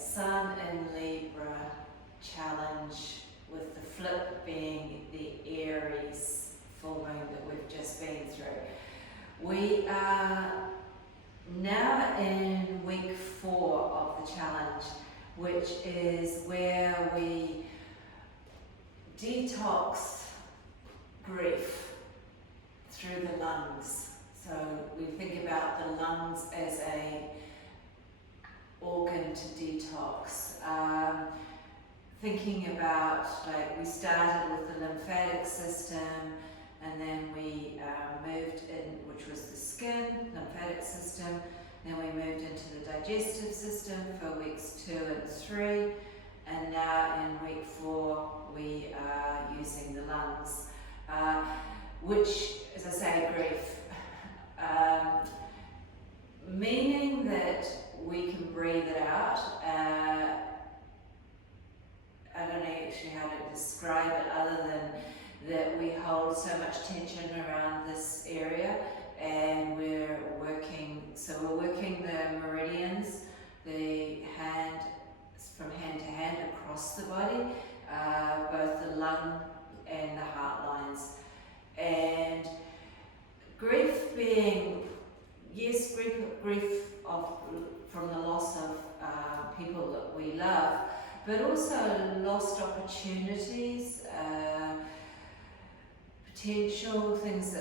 Sun in Libra challenge, with the flip being the Aries full moon that we've just been through. We are now in week 4 of the challenge, which is where we detox grief through the lungs. So we think about the lungs as a organ to detox. Thinking about, like, we started with the lymphatic system, and then we moved in, which was the skin, lymphatic system, then we moved into the digestive system for weeks 2 and 3, and now in week 4 we are using the lungs, which, as I say, grief, meaning that we can breathe it out. I don't know actually how to describe it other than that we hold so much tension around this area, and we're working the meridians, the hand, from hand to hand across the body, both the lung and the heart lines. And grief being, yes, grief from the loss of people that we love, but also lost opportunities, potential things,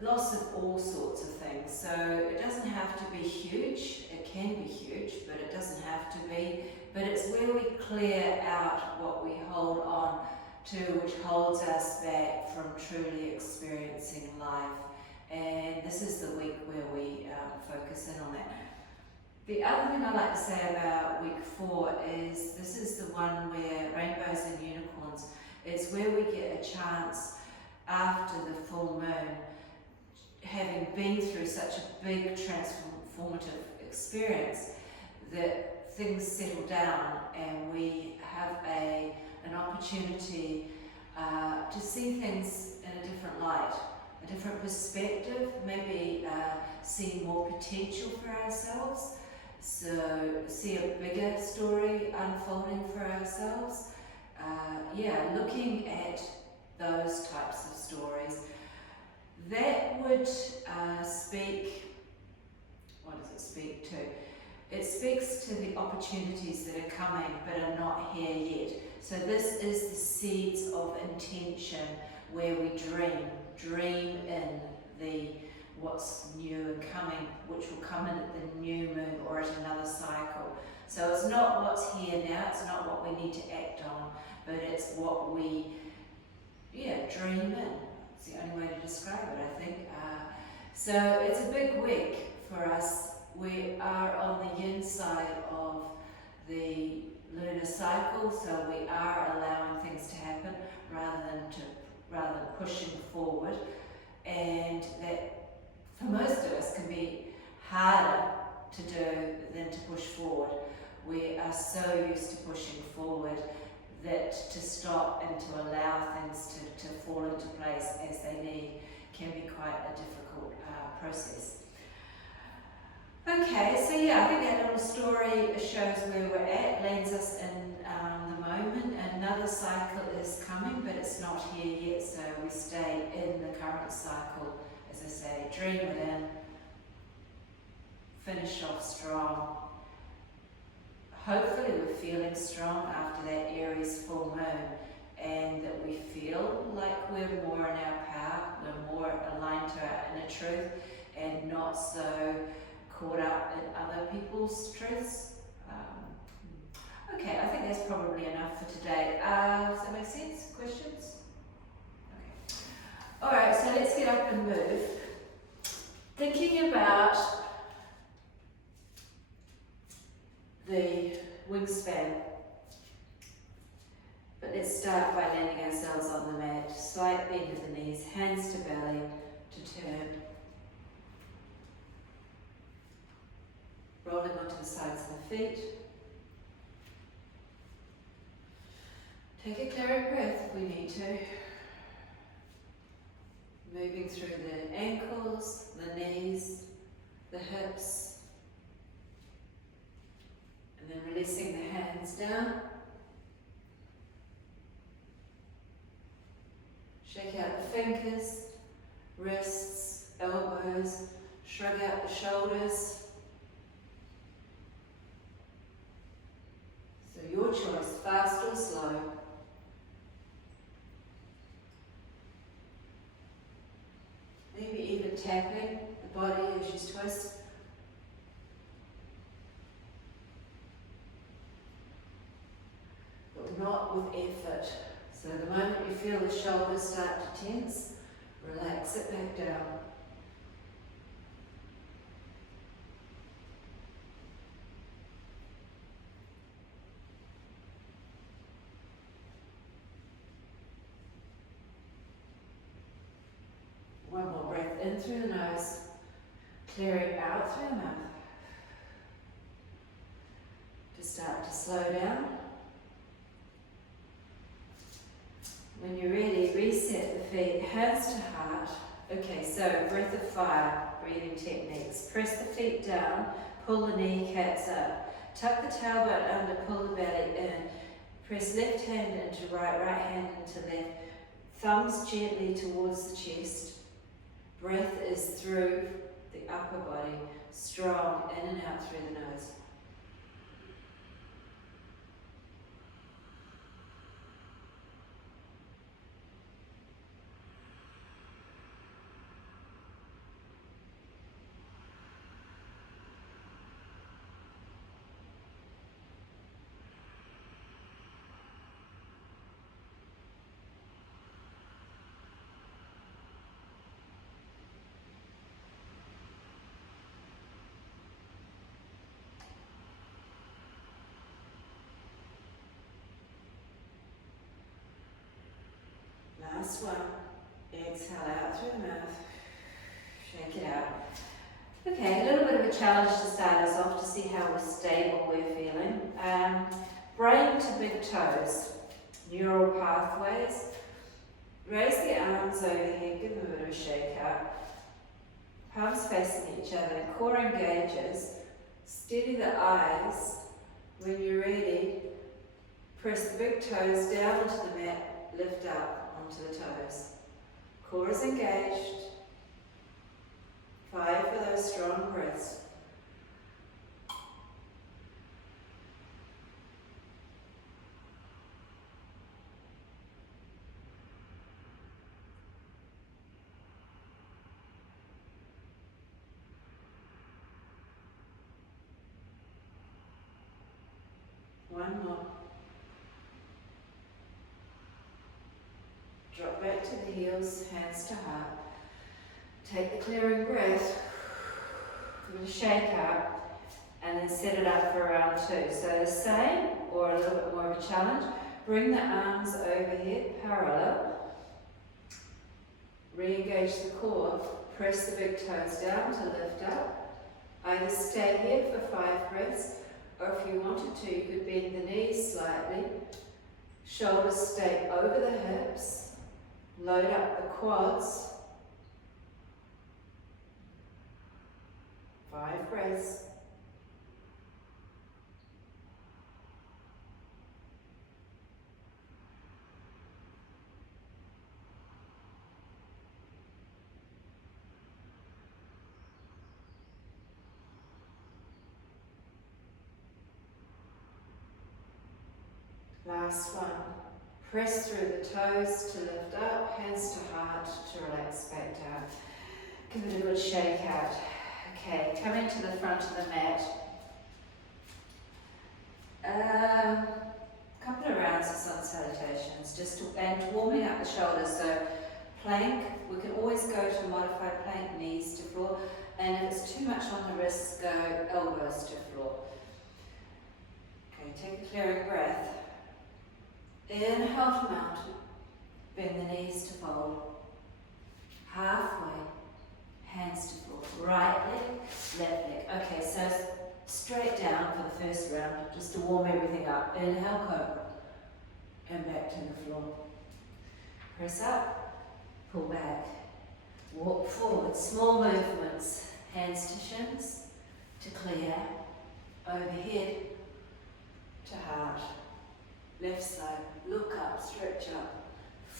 loss of all sorts of things. So it doesn't have to be huge. It can be huge, but it doesn't have to be. But it's where we clear out what we hold on to, which holds us back from truly experiencing life. And this is the week where we focus in on that. The other thing I like to say about week 4 is this is the one where rainbows and unicorns, it's where we get a chance after the full moon, having been through such a big transformative experience, that things settle down and we have an opportunity to see things in a different light, a different perspective, maybe see more potential for ourselves, so see a bigger story unfolding for ourselves. Looking at those types of stories. That would speak, what does it speak to? It speaks to the opportunities that are coming but are not here yet. So this is the seeds of intention, where we dream in the what's new and coming, which will come in at the new moon or at another cycle. So it's not what's here now, it's not what we need to act on, but it's what we dream in. It's the only way to describe it, I think. So it's a big week for us. We are on the yin side of the lunar cycle, so we are allowing things to happen rather than pushing forward, and that for most of us can be harder to do than to push forward. We are so used to pushing forward that to stop and to allow things to fall into place as they need can be quite a difficult process. Okay, so I think that little story shows where we're at, lands us in the moment. Another cycle is coming, but it's not here yet, so we stay in the current cycle, as I say, dream it in, finish off strong. Hopefully we're feeling strong after that Aries full moon, and that we feel like we're more in our power, we're more aligned to our inner truth, and not so caught up in other people's truths. Okay, I think that's probably enough for today. Does that make sense? Questions? Okay. Alright, so let's get up and move. Thinking about the wingspan, but let's start by landing ourselves on the mat. Slight bend of the knees, hands to belly to turn. Rolling onto the sides of the feet. Take a clear breath if we need to. Moving through the ankles, the knees, the hips, And then releasing the hands down. Shake out the fingers, wrists, elbows, shrug out the shoulders. So your choice, fast or slow. Maybe even tapping the body as you twist. But not with effort. So the moment you feel the shoulders start to tense, relax it back down. One more breath in through the nose, clearing out through the mouth. To start to slow down. When you're ready, reset the feet, hands to heart. Okay, so breath of fire, breathing techniques. Press the feet down, pull the kneecaps up. Tuck the tailbone under, pull the belly in. Press left hand into right, right hand into left. Thumbs gently towards the chest. Breath is through the upper body, strong, in and out through the nose. Last one. Exhale out through the mouth. Shake it out. Okay, a little bit of a challenge to start us off to see how stable we're feeling. Brain to big toes, neural pathways. Raise the arms overhead, give them a bit of a shake out. Palms facing each other, core engages. Steady the eyes. When you're ready, press the big toes down onto the mat, lift up onto the toes. Core is engaged. 5 for those strong breaths. One more. Drop back to the heels, hands to heart. Take the clearing breath, give it a shake out, and then set it up for round 2. So the same, or a little bit more of a challenge. Bring the arms overhead, parallel. Re-engage the core. Press the big toes down to lift up. Either stay here for 5 breaths, or if you wanted to, you could bend the knees slightly. Shoulders stay over the hips. Load up the quads. 5 breaths. Last one. Press through the toes to lift up, hands to heart to relax back down. Give it a good shake out. Okay, coming to the front of the mat. A couple of rounds of sun salutations, and warming up the shoulders. So plank, we can always go to modified plank, knees to floor, and if it's too much on the wrists, go elbows to floor. Okay, take a clearing breath. Inhale to mountain, bend the knees to fold. Halfway, hands to floor. Right leg, left leg. Okay, so straight down for the first round, just to warm everything up. Inhale, cobra, and back to the floor. Press up, pull back, walk forward. Small movements, hands to shins, to clear, overhead,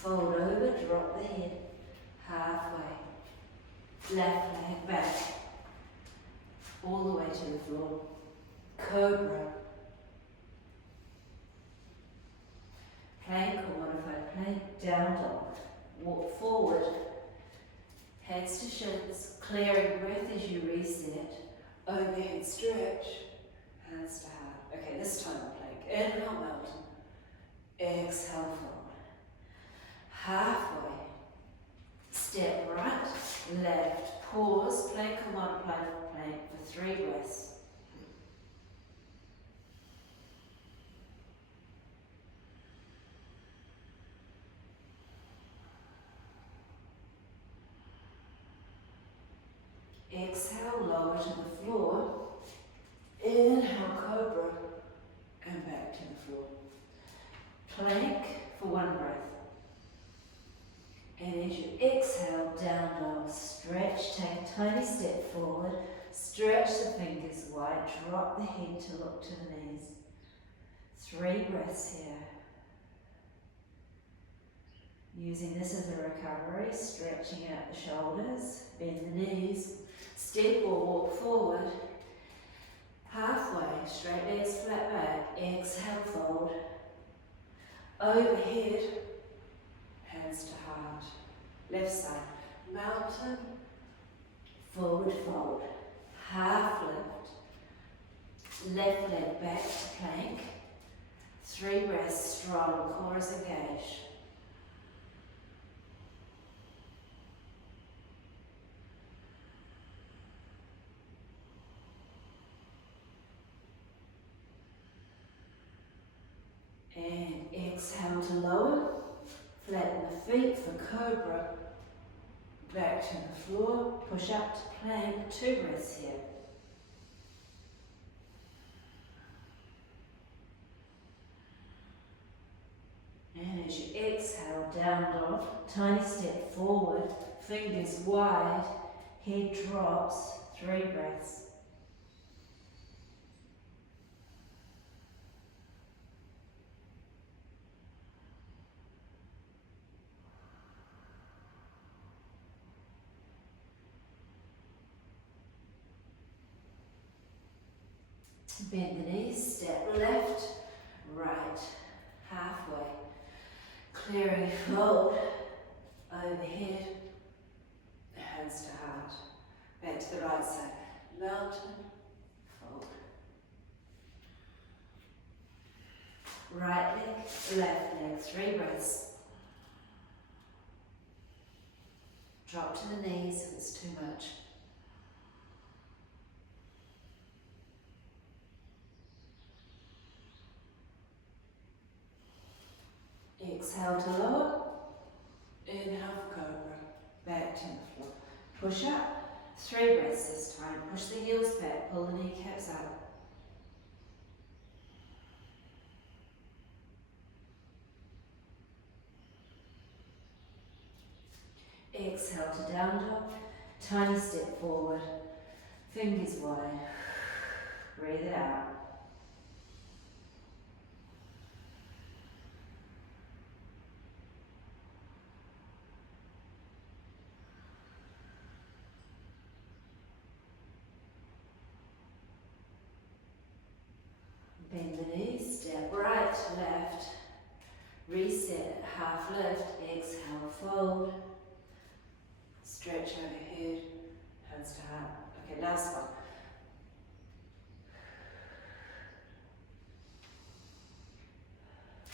Fold over, drop the head, halfway. Left leg back, all the way to the floor. Cobra. Plank or modified plank, down dog. Walk forward, hands to shins, clearing breath as you reset. Overhead stretch, hands to heart. Okay, this time plank. Inhale, mountain. Exhale, fold. Halfway. Step right, left. Pause, plank or modified plank for 3 breaths. Exhale, lower to the floor. Inhale, cobra, and back to the floor. Plank for 1 breath. And as you exhale, down dog, stretch, take a tiny step forward, stretch the fingers wide, drop the head to look to the knees. 3 breaths here. Using this as a recovery, stretching out the shoulders, bend the knees, step or walk forward, halfway, straight legs flat back, exhale, fold, overhead, hands to heart, left side, mountain, forward fold, half lift, left leg back to plank, 3 breaths, strong, core is engaged. And exhale to lower, flatten the feet for cobra, back to the floor, push up to plank, 2 breaths here. And as you exhale, down dog, tiny step forward, fingers wide, head drops, 3 breaths. Bend the knees, step left, right, halfway. Clearing fold, overhead, hands to heart. Back to the right side, mountain, fold. Right leg, left leg, 3 breaths. Drop to the knees if it's too much. Exhale to lower, inhale for cobra, back to the floor. Push up, 3 breaths this time. Push the heels back, pull the kneecaps up. Exhale to down dog, tiny step forward, fingers wide, breathe it out. Bend the knees, step right, left, reset, half lift, exhale, fold, stretch overhead, hands to heart. Okay, last one.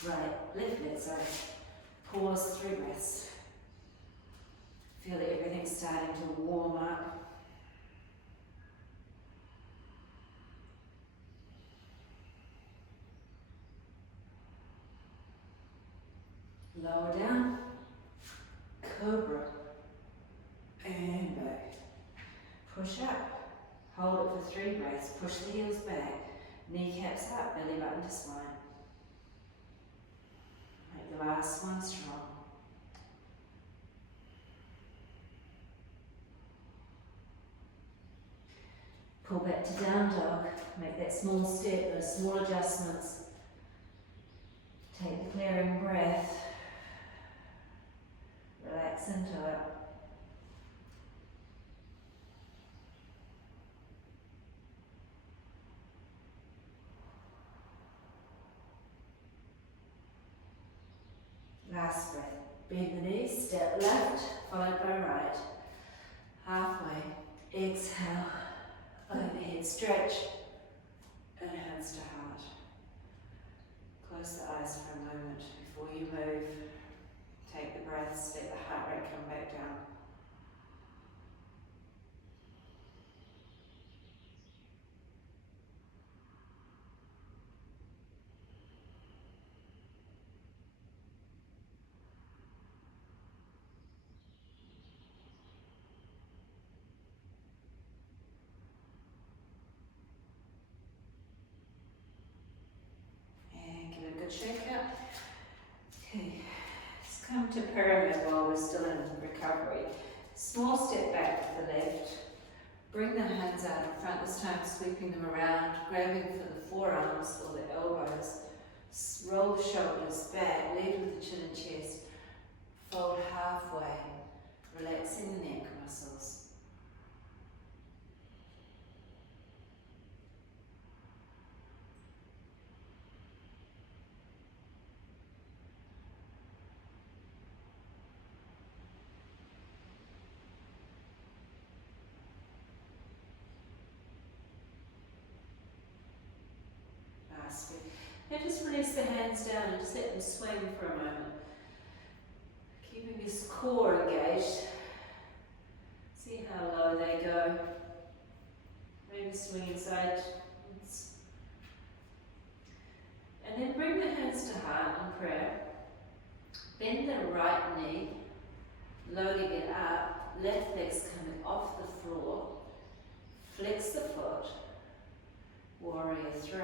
Right, left leg, sorry. Pause, 3 breaths. Feel that everything's starting to warm up. Lower down, cobra, and back. Push up, hold it for 3 breaths, push the heels back, kneecaps up, belly button to spine. Make the last one strong. Pull back to down dog, make that small step, those small adjustments. Take the clearing breath. Bend the knees, step left, followed by right. Halfway, exhale, overhead stretch, and hands to heart. Close the eyes for a moment before you move. Take the breaths, let the heart rate come back down. And give it a good shake out. Okay, let's come to pyramid while we're still in recovery. Small step back with the left. Bring the hands out in front, this time sweeping them around, grabbing for the forearms or the elbows. Roll the shoulders back, lead with the chin and chest. Fold halfway, relaxing the neck muscles. Nice. Now just release the hands down and just let them swing for a moment. Keeping this core engaged. See how low they go. Maybe swing inside. And then bring the hands to heart in prayer. Bend the right knee, loading it up. Left leg's coming off the floor. Flex the foot. Warrior 3.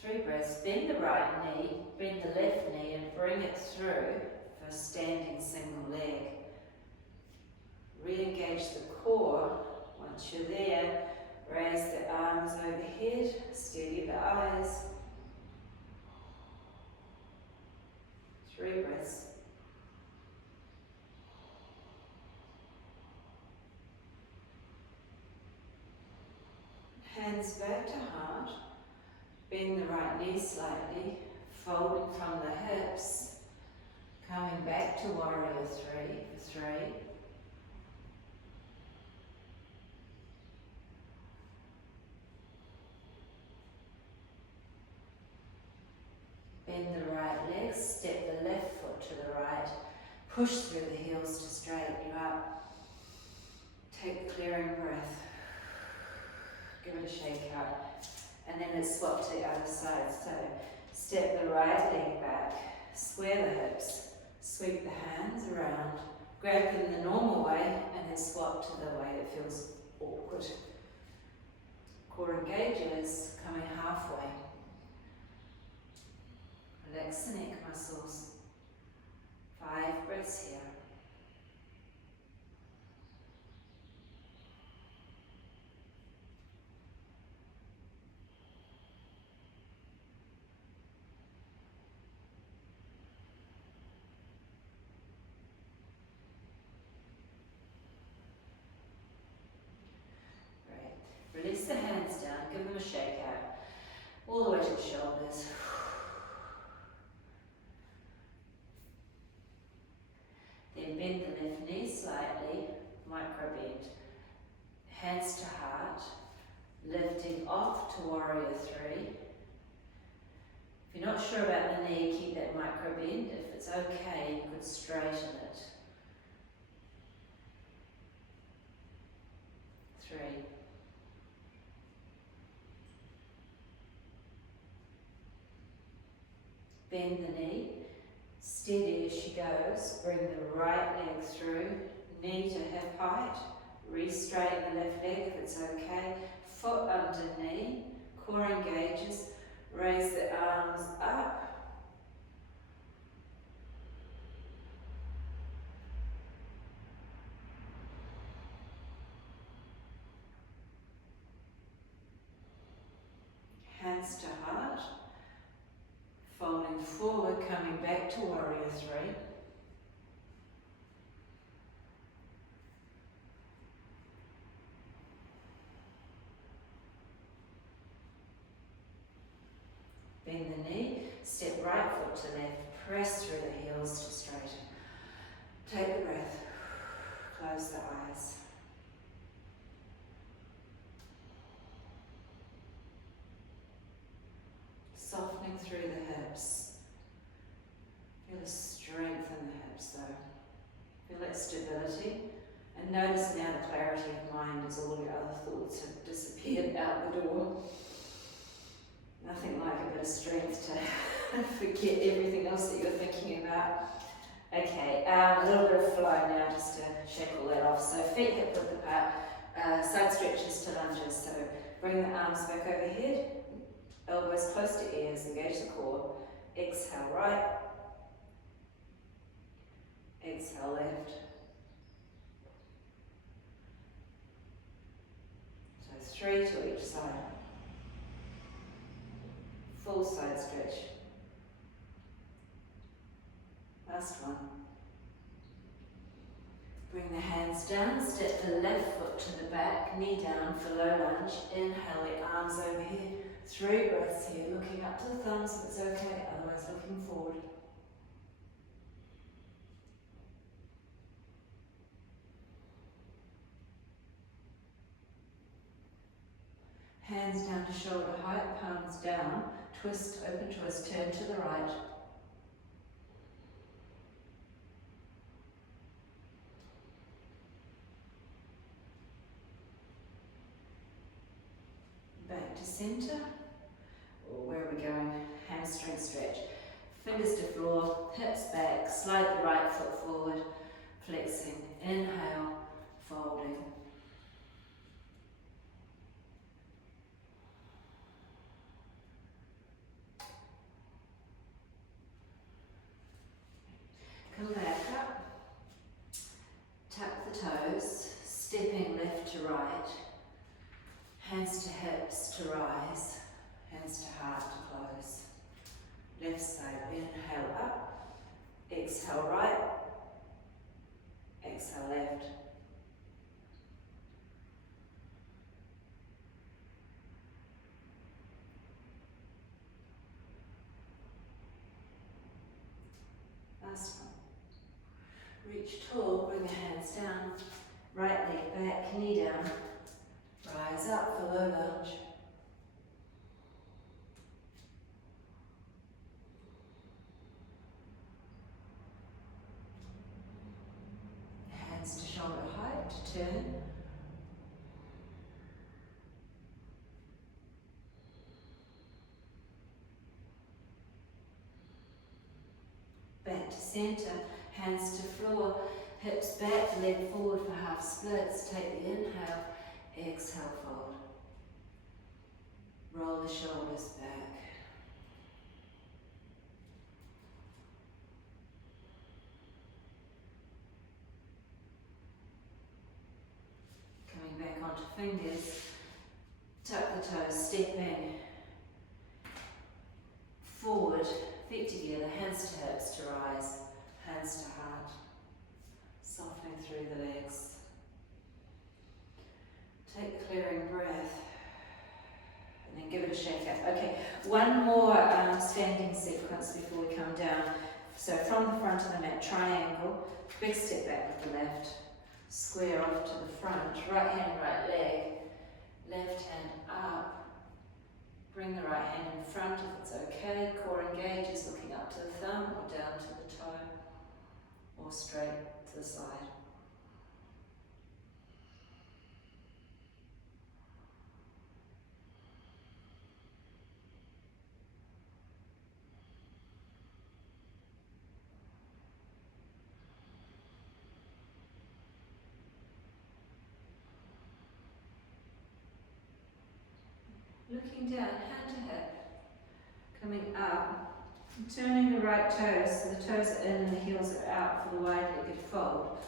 Three breaths. Bend the right knee, bend the left knee and bring it through for standing single leg. Re-engage the core. Once you're there, raise the arms overhead, steady the eyes. 3 breaths. Hands back to heart. Bend the right knee slightly, folding from the hips, coming back to warrior 3 for 3. Bend the right leg, step the left foot to the right, push through the heels to straighten you up. Take the clearing breath. Give it a shake out. And then let's swap to the other side. So step the right leg back, square the hips, sweep the hands around, grab them the normal way, and then swap to the way that feels awkward. Core engages, coming halfway. Relax the neck muscles. 5 breaths here. Release the hands down, give them a shake out, all the way to the shoulders. Then bend the left knee slightly, micro bend. Hands to heart, lifting off to warrior 3. If you're not sure about the knee, keep that micro bend. If it's okay, you could straighten it. 3. Bend the knee, steady as she goes, bring the right leg through, knee to hip height, re-straighten the left leg if it's okay, foot under knee, core engages, raise the arms up, hands to heart, folding forward, coming back to warrior 3. Bend the knee, step right foot to left, press through the heels to straighten. Take the breath, close the eyes. Softening through the hips. Feel the strength in the hips though. Feel that stability. And notice now the clarity of mind as all your other thoughts have disappeared out the door. Nothing like a bit of strength to forget everything else that you're thinking about. Okay, a little bit of flow now just to shake all that off. So feet hip width apart, side stretches to lunges. So bring the arms back overhead, elbows close to ears, engage the core. Exhale right, exhale left. So 3 to each side. Full side stretch. Last one. Bring the hands down, step the left foot to the back, knee down for low lunge. Inhale the arms overhead. 3 breaths here, looking up to the thumbs if it's okay, otherwise looking forward. Hands down to shoulder height, palms down, twist, open twist, turn to the right. Back to centre. Or where are we going? Hamstring stretch. Fingers to floor, hips back, slide the right foot forward, flexing. Inhale, folding. Come back up, tuck the toes, stepping left to right, hands to hips to rise, hands to heart to close. Left side, inhale up, exhale right, exhale left. Last one. Reach tall, bring the hands down, right leg back, knee down, rise up for low lunge. Hands to shoulder height, turn. Back to centre, hands to floor, hips back, leg forward for half splits. Take the inhale, exhale, fold. Roll the shoulders back. Coming back onto fingers, tuck the toes, stepping forward, feet together, hands to hips to rise, hands to heart, softening through the legs. Take the clearing breath, and then give it a shake up. Okay, one more standing sequence before we come down. So from the front of the mat, triangle, big step back with the left, square off to the front, right hand, right leg, left hand up. Bring the right hand in front if it's okay. Core engages, looking up to the thumb or down to the toe, or straight to the side. Looking down, hand to hip, coming up, turning the right toes, so the toes are in and the heels are out for the wide-legged fold.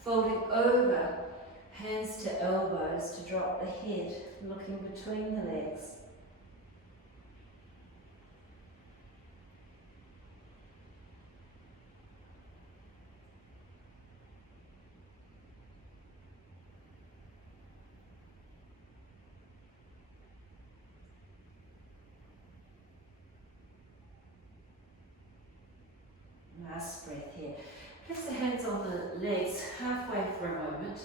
Folding over, hands to elbows to drop the head, looking between the legs. Last breath here. Place the hands on the legs halfway for a moment,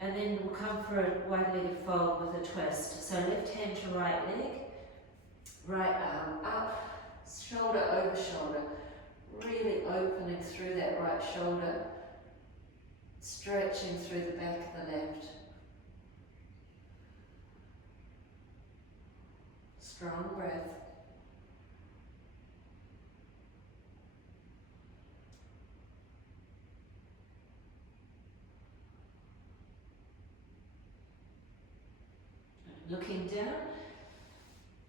and then we'll come for a wide-legged fold with a twist. So left hand to right leg, right arm up, shoulder over shoulder, really opening through that right shoulder, stretching through the back of the left. Strong breath. Looking down,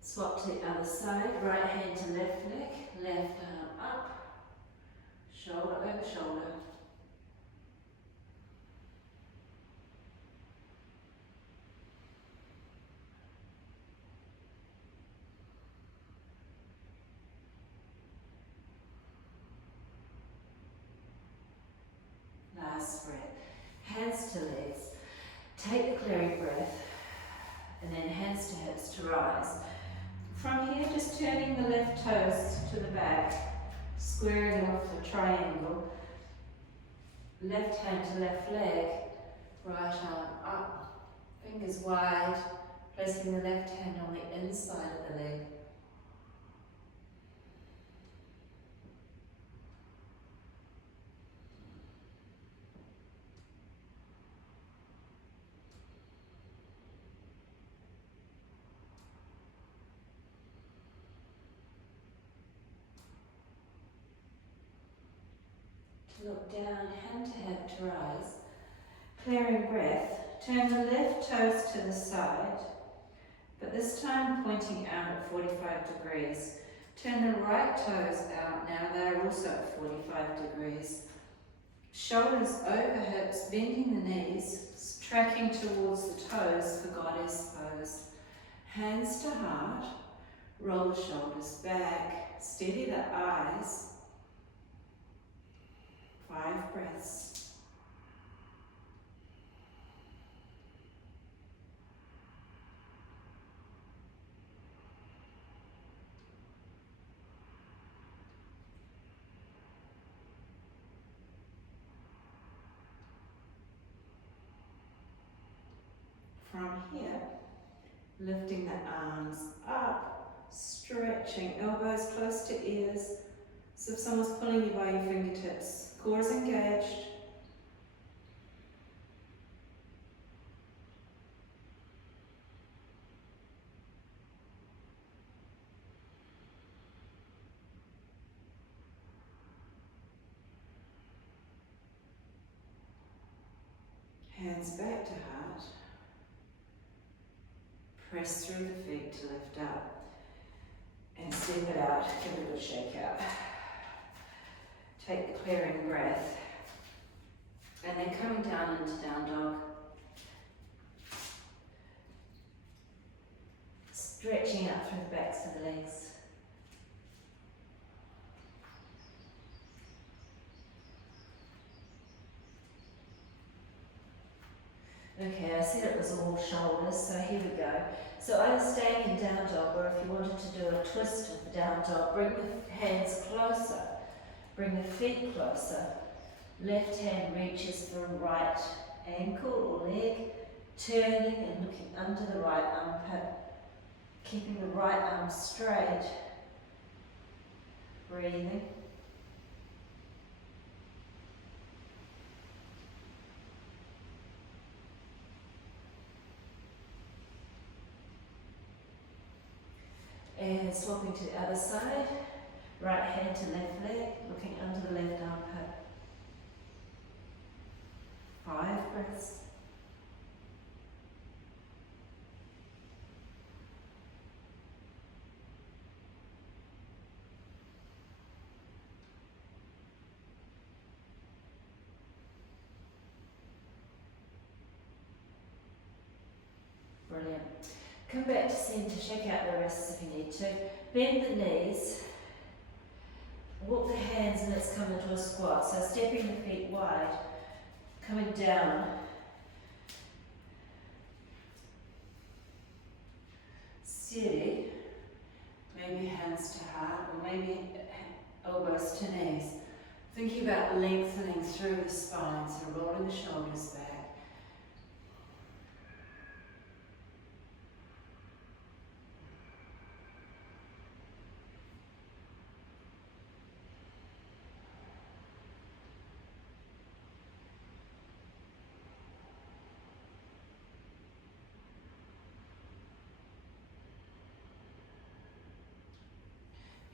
swap to the other side, right hand to left leg, left arm up, shoulder over shoulder. Last breath. Hands to legs. Take the clearing breath, and then hands to hips to rise. From here, just turning the left toes to the back, squaring off the triangle. Left hand to left leg, right arm up, fingers wide, placing the left hand on the inside of the leg. Look down, hand to hip to rise. Clearing breath, turn the left toes to the side, but this time pointing out at 45 degrees. Turn the right toes out now, they're also at 45 degrees. Shoulders over hips, bending the knees, tracking towards the toes for goddess pose. Hands to heart, roll the shoulders back, steady the eyes. 5 breaths. From here, lifting the arms up, stretching, elbows close to ears. So if someone's pulling you by your fingertips, core is engaged. Hands back to heart. Press through the feet to lift up. And step it out, give it a good shake out. Take the clearing breath. And then coming down into down dog. Stretching out through the backs of the legs. Okay, I said it was all shoulders, so here we go. So either staying in down dog, or if you wanted to do a twist with the down dog, bring the hands closer, bring the feet closer. Left hand reaches for right ankle or leg, turning and looking under the right armpit, keeping the right arm straight, breathing. And swapping to the other side, right hand to left leg, looking under the left armpit. 5 breaths. Brilliant. Come back to centre, shake out the wrists if you need to. Bend the knees. Walk the hands and let's come into a squat. So stepping the feet wide, coming down. Steady. Maybe hands to heart or maybe elbows to knees. Thinking about lengthening through the spine, so rolling the shoulders back.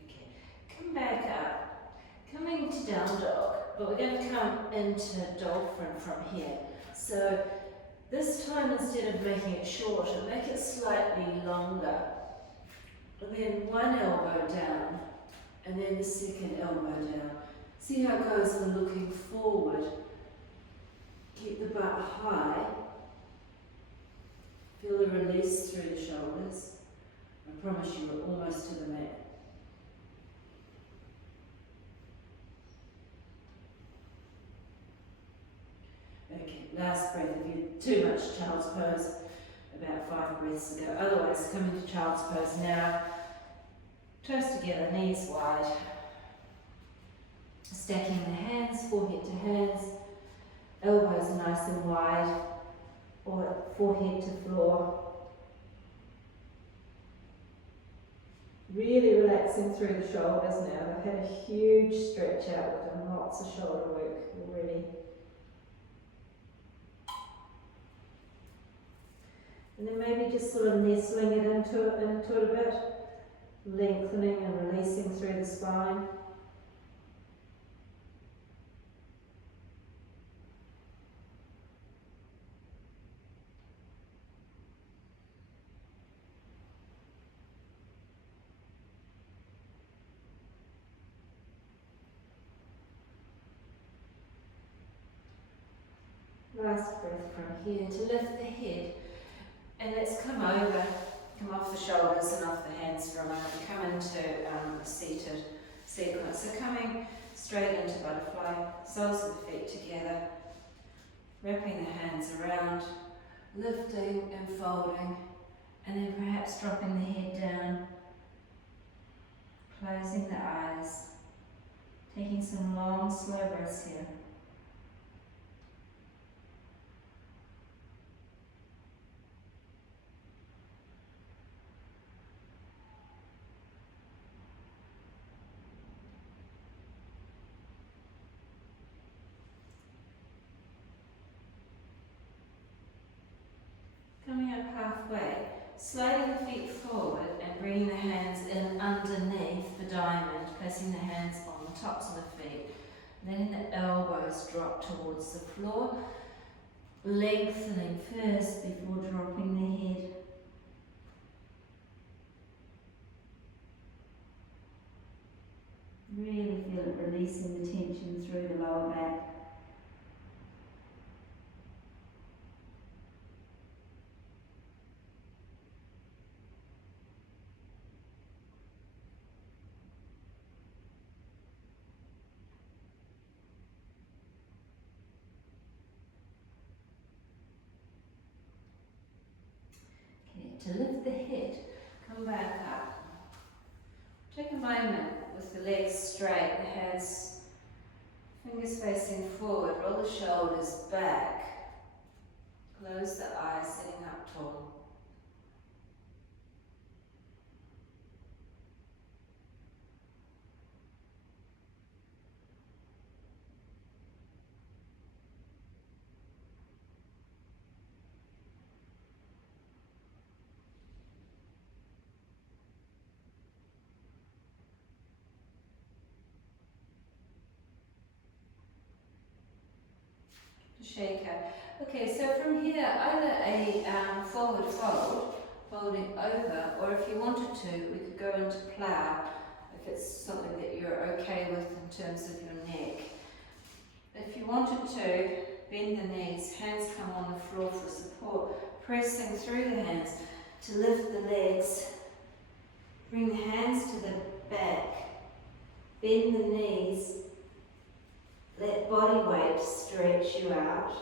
Okay, come back up. Coming to down dog, but we're going to come into dolphin from here. So this time, instead of making it shorter, make it slightly longer. And then one elbow down, and then the second elbow down. See how it goes when looking forward. Keep the butt high. Feel the release through the shoulders. I promise you we're almost to the mat. Okay, last breath. If you had too much child's pose, about 5 breaths ago. Otherwise, come into child's pose now. Toes together, knees wide. Stacking the hands, forehead to hands. Elbows nice and wide, or forehead to floor. Really relaxing through the shoulders now. I've had a huge stretch out. We've done lots of shoulder work already. And then maybe just sort of nestling it into it a bit, lengthening and releasing through the spine. Last breath from here to lift the head, and let's come off the shoulders and off the hands for a moment, come into a seated sequence. So coming straight into butterfly, soles of the feet together, wrapping the hands around, lifting and folding, and then perhaps dropping the head down, closing the eyes, taking some long, slow breaths here. Coming up halfway, sliding the feet forward and bringing the hands in underneath the diamond, placing the hands on the tops of the feet. Letting the elbows drop towards the floor, lengthening first before dropping the head. Really feel it releasing the tension through the lower back. To lift the head, come back up. Take a moment with the legs straight, the hands, fingers facing forward, roll the shoulders back, close the eyes, sitting up tall. Shaker. Okay, so from here, either a forward fold, folding over, or if you wanted to, we could go into plough, if it's something that you're okay with in terms of your neck. If you wanted to, bend the knees, hands come on the floor for support, pressing through the hands to lift the legs, bring the hands to the back, bend the knees, let body weight stretch you out.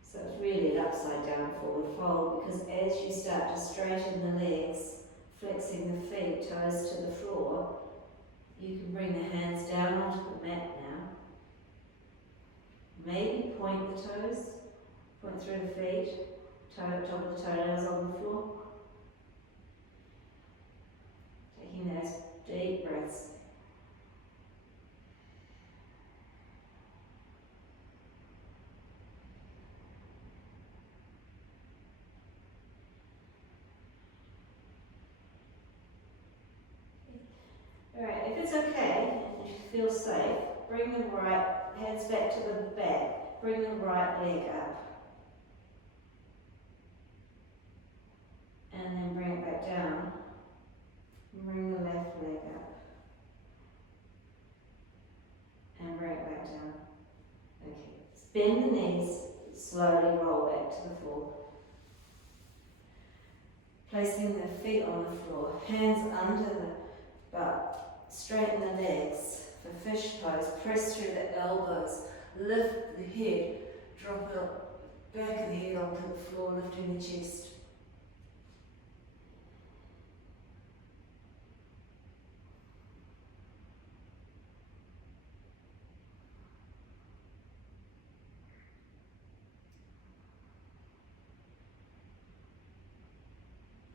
So it's really an upside down forward fold, because as you start to straighten the legs, flexing the feet, toes to the floor, you can bring the hands down onto the mat now. Maybe point the toes, point through the feet, top of the toenails on the floor. Taking those deep breaths. Alright, if it's okay, and you feel safe, bring the right hands back to the back. Bring the right leg up. And then bring it back down. Bring the left leg up. And bring it back down. Okay. Bend the knees, slowly roll back to the floor. Placing the feet on the floor, hands under the butt. Straighten the legs for fish pose. Press through the elbows. Lift the head. Drop it back of the head onto the floor, lifting the chest.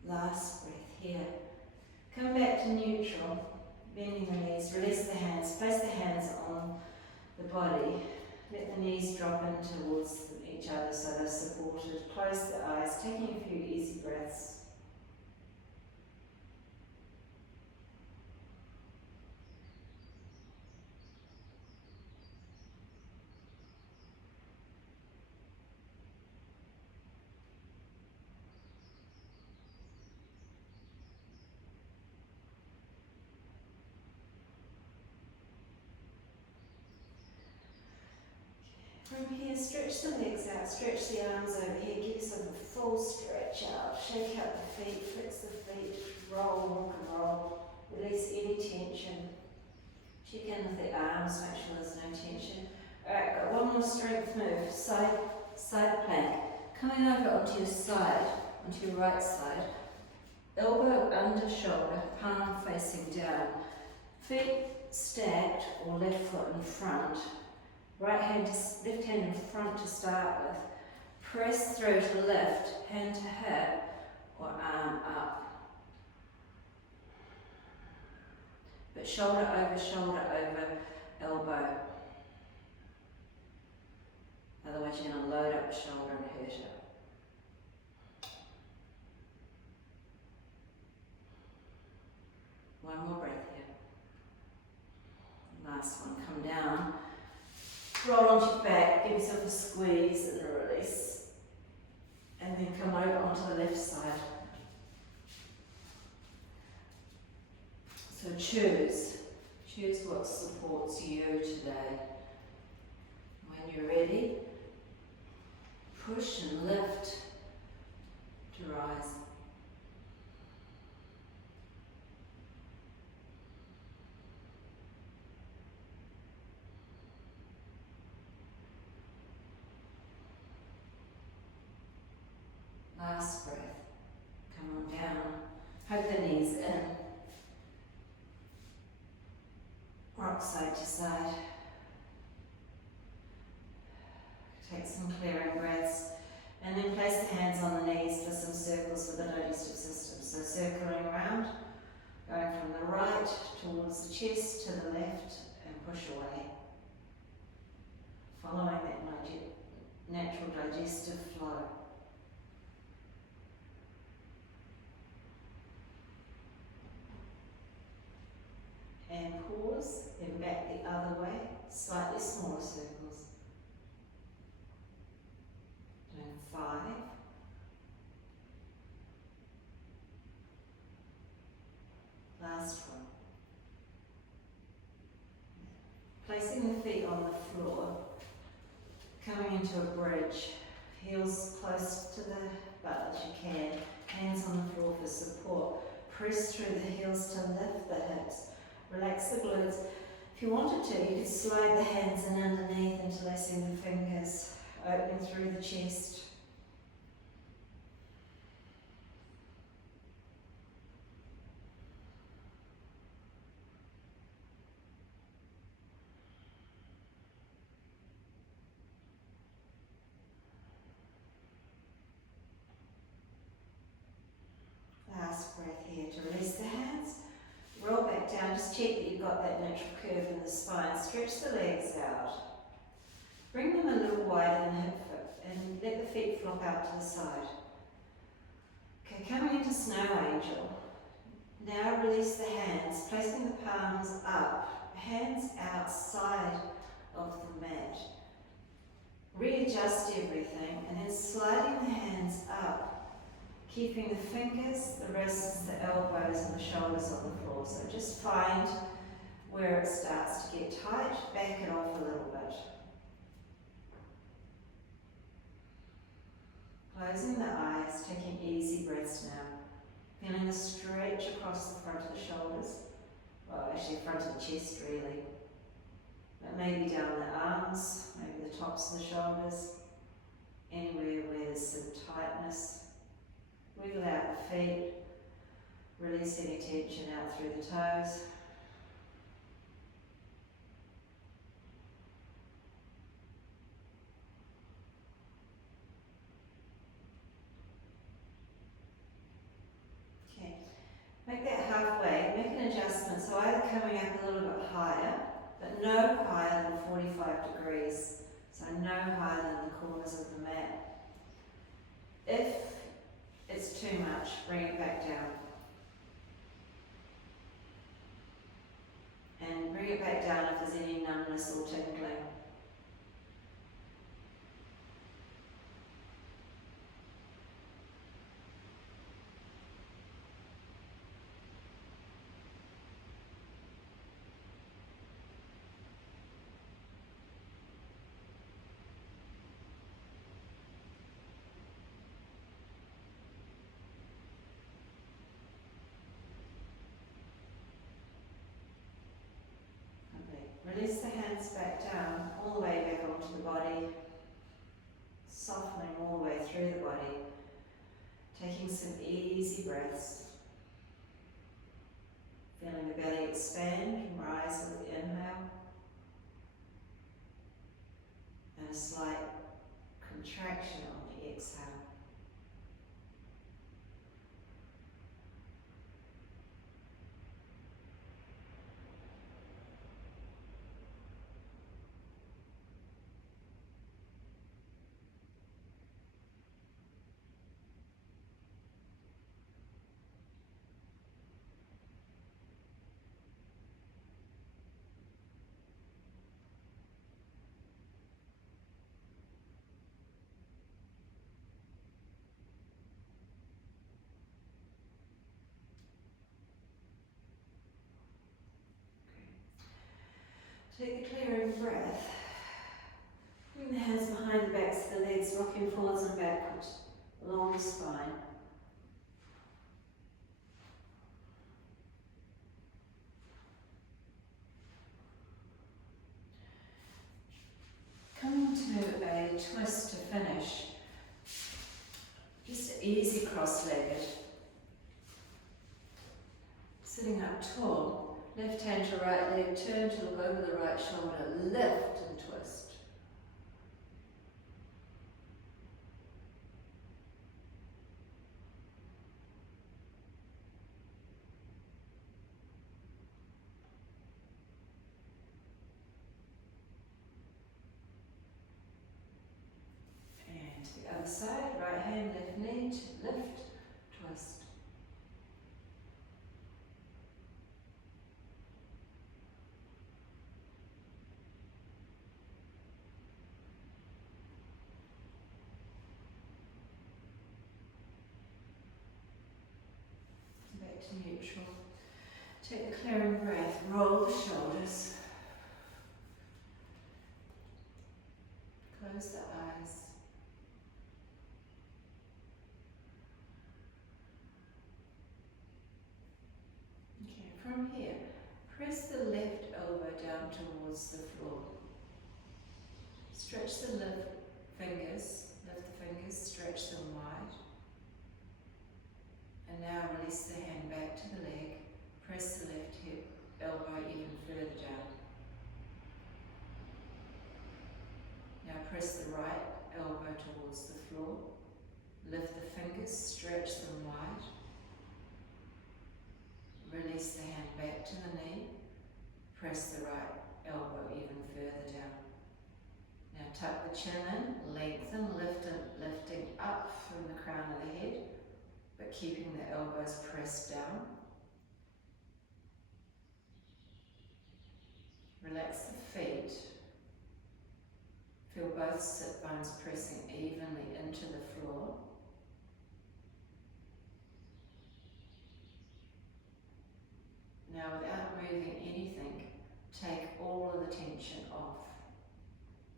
Last breath here. Come back to neutral. Bending the knees, release the hands, place the hands on the body. Let the knees drop in towards each other so they're supported. Close the eyes, taking a few easy breaths. From here, stretch the legs out, stretch the arms over here, give yourself a full stretch out, shake out the feet, flex the feet, roll, rock and roll, release any tension. Check in with the arms, make sure there's no tension. Alright, got one more strength move, side plank. Coming over onto your side, onto your right side, elbow under shoulder, palm facing down, feet stacked or left foot in front. Right hand, left hand in front to start with. Press through to lift, hand to hip or arm up. But shoulder over elbow. Otherwise you're going to load up the shoulder and hurt it. One more breath here. Last one, come down. Roll onto your back, give yourself a squeeze and a release. And then come over onto the left side. So choose what supports you today. When you're ready, push and lift to rise. Last breath. Come on down. Hug the knees in. Rock side to side. Take some clearing breaths. And then place the hands on the knees for some circles for the digestive system. So circling around, going from the right towards the chest to the left and push away. Following that natural digestive flow. And pause, then back the other way, slightly smaller circles. Doing 5. Last one. Placing the feet on the floor, coming into a bridge, heels close to the butt as you can, hands on the floor for support. Press through the heels to lift the hips. Relax the glutes. If you wanted to, you could slide the hands in underneath, interlacing the fingers, opening through the chest. out to the side. Okay, coming into Snow Angel. Now release the hands, placing the palms up, hands outside of the mat. Readjust everything and then sliding the hands up, keeping the fingers, the wrists, the elbows and the shoulders on the floor. So just find where it starts to get tight, back it off a little bit. Closing the eyes, taking easy breaths now. Feeling the stretch across the front of the shoulders. Well, actually front of the chest really. But maybe down the arms, maybe the tops of the shoulders. Anywhere where there's some tightness. Wiggle out the feet. Release any tension out through the toes. Make that halfway, make an adjustment, so either coming up a little bit higher, but no higher than 45 degrees, so no higher than the corners of the mat. If it's too much, bring it back down. And bring it back down if there's any numbness or tingling. Release the hands back down, all the way back onto the body, softening all the way through the body, taking some easy breaths, feeling the belly expand and rise with the inhale, and a slight contraction on the exhale. Take the clearing breath. Bring the hands behind the backs of the legs, rocking forwards and backwards, along the spine. Coming to a twist to finish. Just easy cross-legged. Sitting up tall. Left hand to right leg, turn to look over the right shoulder, lift and twist. And to the other side, right hand, left knee, lift, twist. To neutral. Take the clearing breath, roll the shoulders. Close the eyes. Okay, from here, press the left elbow down towards the floor. Stretch the fingers, lift the fingers, stretch them wide. And now release the hand back to the leg, press the left hip, elbow even further down. Now press the right elbow towards the floor, lift the fingers, stretch them wide. Release the hand back to the knee, press the right elbow even further down. Now tuck the chin in, lengthen, lifting up elbows pressed down. Relax the feet. Feel both sit bones pressing evenly into the floor. Now, without moving anything, take all of the tension off.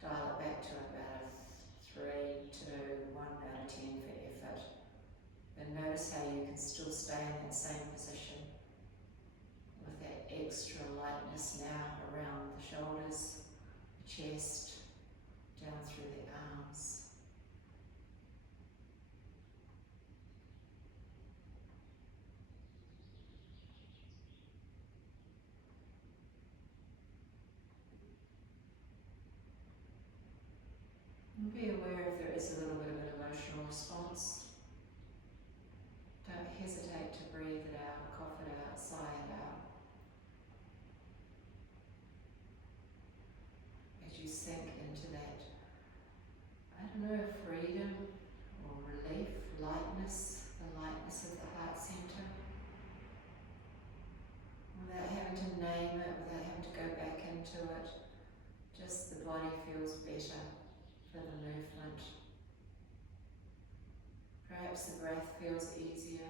Dial it back to about a 3, 2, 1 out of 10 for effort. And notice how you can still stay in that same position with that extra lightness now around the shoulders, the chest, down through the arms. And be aware if there is a little bit of an emotional response. Don't hesitate to breathe it out, cough it out, sigh it out. As you sink into that, I don't know, freedom or relief, lightness, the lightness of the heart center. Without having to name it, without having to go back into it, just the body feels better for the movement. Perhaps the breath feels easier.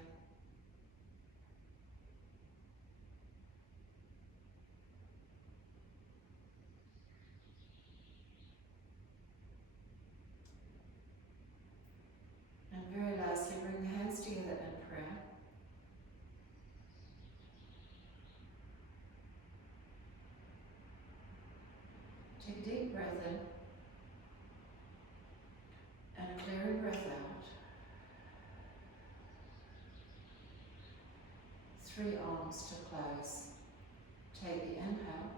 And very lastly, bring the hands together in prayer. Take a deep breath in and a clearing breath out. 3 arms to close. Take the inhale.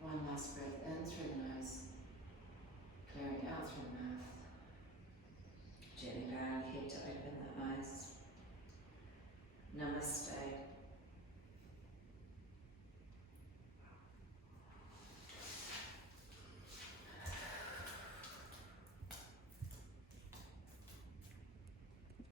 One last breath in through the nose.